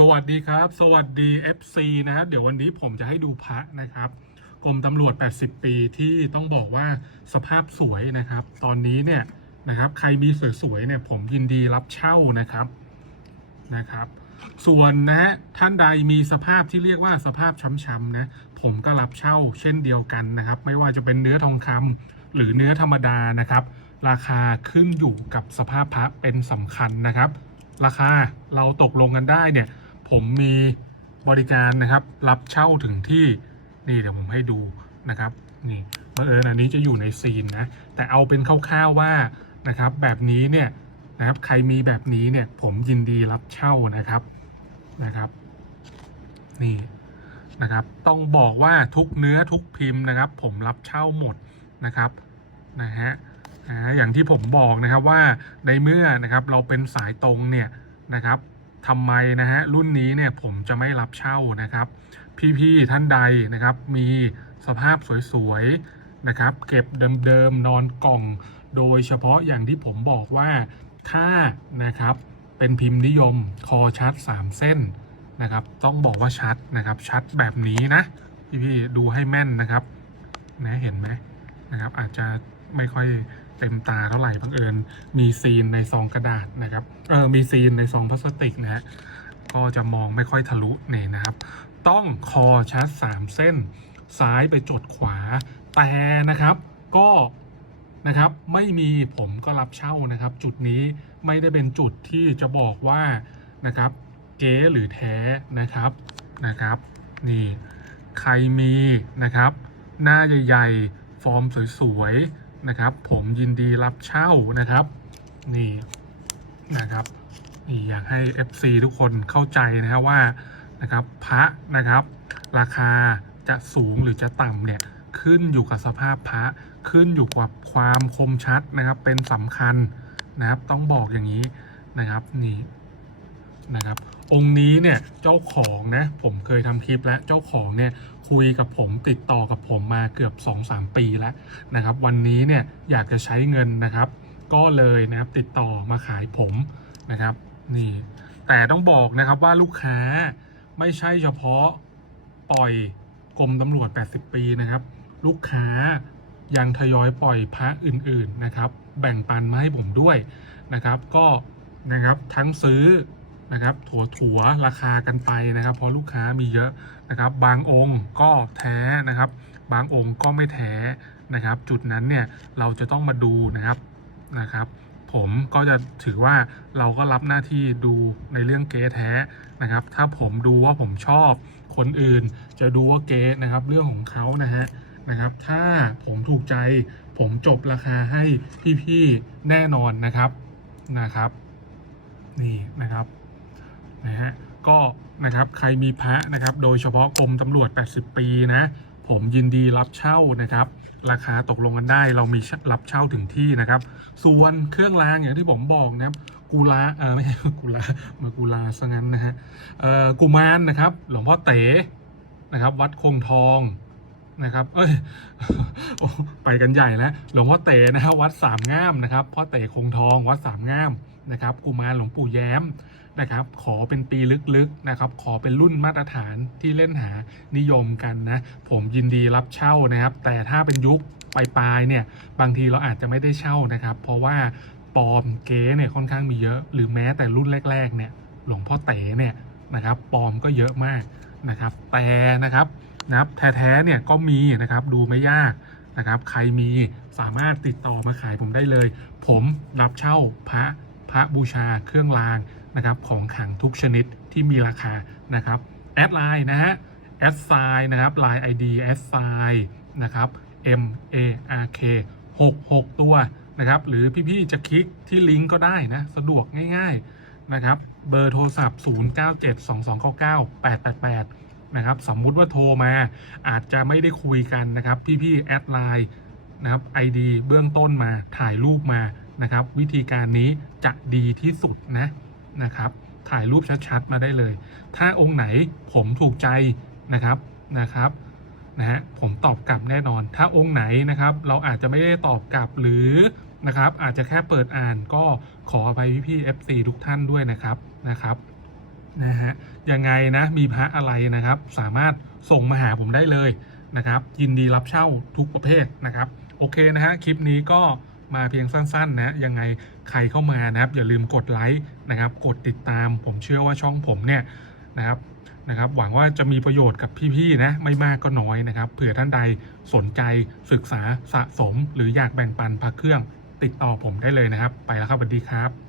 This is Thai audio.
สวัสดีครับ สวัสดี FC นะครับ เดี๋ยววันนี้ผมจะให้ดูพระนะครับกรมตำรวจ 80 ปีที่ต้องบอกว่าสภาพสวยนะครับ ตอนนี้เนี่ยนะครับ ใครมีสวยๆเนี่ยผมยินดีรับเช่านะครับนะครับ ส่วนนะท่านใดมีสภาพที่เรียกว่าสภาพช้ำๆนะผมก็รับเช่าเช่นเดียวกันนะครับ ไม่ว่าจะเป็นเนื้อทองคำหรือเนื้อธรรมดานะครับ ราคาขึ้นอยู่กับสภาพพระเป็นสำคัญนะครับ ราคาเราตกลงกันได้เนี่ย ผมมีบริการนะครับ รับเช่าถึงที่นี่เดี๋ยวผมให้ดูนะครับนี่บังเอิญอันนี้จะอยู่ในซีนนะแต่เอาเป็นคร่าวๆว่านะครับ แบบนี้เนี่ยนะครับใครมีแบบนี้เนี่ยผมยินดีรับเช่านะครับนะครับ นี่นะครับ ต้องบอกว่าทุกเนื้อทุกพิมพ์นะครับ ผมรับเช่าหมดนะครับนะฮะอ่าอย่างที่ผมบอกนะครับว่าในเมื่อนะครับเราเป็นสายตรงเนี่ยนะครับ ทำไมนะฮะรุ่นนี้เนี่ยผมจะไม่รับเช่านะครับ พี่ ๆ ท่านใดนะครับมีสภาพสวยๆนะครับ เก็บเดิมๆนอนกล่อง โดยเฉพาะอย่างที่ผมบอกว่าถ้านะครับเป็นพิมพ์นิยมคอชัด 3 เส้นนะครับ ต้องบอกว่าชัดนะครับชัดแบบนี้นะพี่ๆดูให้แม่นนะครับนะเห็นไหมนะครับอาจจะไม่ค่อย เต็มตาเท่าไหร่บังเอิญมีซีนในซองกระดาษนะครับเออมีซีนในซองพลาสติกนะฮะก็จะมองไม่ค่อยทะลุเนี่ยนะครับ ต้องคอชัด3เส้น ซ้ายไปจดขวา แต่นะครับก็นะครับไม่มีผมก็รับเช่านะครับ จุดนี้ไม่ได้เป็นจุดที่จะบอกว่านะครับเก๊หรือแท้นะครับนะครับนี่ใครมีนะครับ หน้าใหญ่ ๆ ฟอร์มสวย ๆ นะครับ ผมยินดีรับเช่านะครับ นี่นะครับนี่อยากให้ FC ทุกคนเข้าใจนะครับว่านะครับพระนะครับ ราคาจะสูงหรือจะต่ำเนี่ยขึ้นอยู่กับสภาพพระขึ้นอยู่กับความคมชัดนะครับ เป็นสำคัญนะครับ ต้องบอกอย่างนี้นะครับนี่ นะครับ องค์นี้เนี่ยเจ้าของนะผมเคยทำคลิปแล้วเจ้าของเนี่ยคุยกับผมติดต่อกับผมมาเกือบ 2-3 ปีแล้วนะครับ วันนี้เนี่ยอยากจะใช้เงินนะครับ ก็เลยนะครับติดต่อมาขายผมนะครับนี่แต่ต้องบอกนะครับว่าลูกค้าไม่ใช่เฉพาะปล่อยกรมตำรวจ 80 ปีนะครับ ลูกค้ายังทยอยปล่อยพระอื่นๆนะครับ แบ่งปันมาให้ผมด้วยนะครับ ก็นะครับทั้งซื้อ นะครับถัวถัวราคากันไปนะครับ เพราะลูกค้ามีเยอะนะครับ บางองค์ก็แท้นะครับ บางองค์ก็ไม่แท้นะครับ จุดนั้นเนี่ยเราจะต้องมาดูนะครับนะครับผมก็จะถือว่าเราก็รับหน้าที่ดูในเรื่องเก๊แท้นะครับ ถ้าผมดูว่าผมชอบคนอื่น จะดูว่าเก๊นะครับ เรื่องของเขานะฮะนะครับ ถ้าผมถูกใจผมจบราคาให้พี่ๆแน่นอนนะครับนะครับ นี่นะครับ ก็นะครับใครมีพระนะครับ โดยเฉพาะกรมตำรวจ 80 ปีนะ ผมยินดีรับเช่านะครับ ราคาตกลงกันได้ เรามีรับเช่าถึงที่นะครับ ส่วนเครื่องรางอย่างที่ผมบอกนะครับกุลาเออไม่ใช่กุลามากุลาซะงั้นนะฮะเอ่อกุมารนะครับ หลวงพ่อเต๋นะครับ วัดคงทองนะครับ เอ้ยโอ้ไปกันใหญ่แล้ว หลวงพ่อเต๋นะครับวัดสามงามนะครับ พ่อเต๋คงทอง วัดสามงามนะครับ กุมารหลวงปู่แย้ม นะครับ ขอเป็นปีลึกๆนะครับ ขอเป็นรุ่นมาตรฐานที่เล่นหานิยมกันนะ ผมยินดีรับเช่านะครับ แต่ถ้าเป็นยุคปลายๆเนี่ย บางทีเราอาจจะไม่ได้เช่านะครับ เพราะว่าปลอมเก๊เนี่ยค่อนข้างมีเยอะ หรือแม้แต่รุ่นแรก ๆ เนี่ย หลวงพ่อเต๋เนี่ยนะครับปลอมก็เยอะมากนะครับ แต่นะครับนะครับแท้ๆเนี่ยก็มีนะครับดูไม่ยากนะครับ ใครมีสามารถติดต่อมาขายผมได้เลย ผมรับเช่าพระ ระบูชาเครื่องรางนะครับของขลังทุกชนิดที่มีราคานะครับแอดไลน์นะฮะแอดไซน์นะครับไลน์ ID แอดไซน์นะครับ M A R K 66 ตัวนะครับหรือพี่ๆจะคลิกที่ลิงก์ก็ได้นะสะดวกง่ายๆนะครับเบอร์โทรศัพท์ 0972299888 นะครับสมมุติว่าโทรมาอาจจะไม่ได้คุยกันนะครับ พี่ๆแอดไลน์นะครับ ID เบื้องต้นมาถ่ายรูปมา นะครับ วิธีการนี้จะดีที่สุดนะนะครับ ถ่ายรูปชัดๆมาได้เลย ถ้าองค์ไหนผมถูกใจนะครับนะครับนะฮะผมตอบกลับแน่นอน ถ้าองค์ไหนนะครับ เราอาจจะไม่ได้ตอบกลับหรือนะครับ อาจจะแค่เปิดอ่านก็ขออภัยพี่ๆ FC ทุกท่านด้วยนะครับนะครับนะฮะยังไงนะมีพระอะไรนะครับ สามารถส่งมาหาผมได้เลยนะครับ ยินดีรับเช่าทุกประเภทนะครับ โอเคนะฮะคลิปนี้ก็ มาเพียงสั้นๆนะยังไงใครเข้ามานะครับ อย่าลืมกดไลค์นะครับ กดติดตาม ผมเชื่อว่าช่องผมเนี่ยนะครับนะครับ หวังว่าจะมีประโยชน์กับพี่ๆนะไม่มากก็น้อยนะครับเผื่อท่านใดสนใจศึกษาสะสม หรืออยากแบ่งปันพระเครื่องติดต่อผมได้เลยนะครับ ไปแล้วครับสวัสดีครับ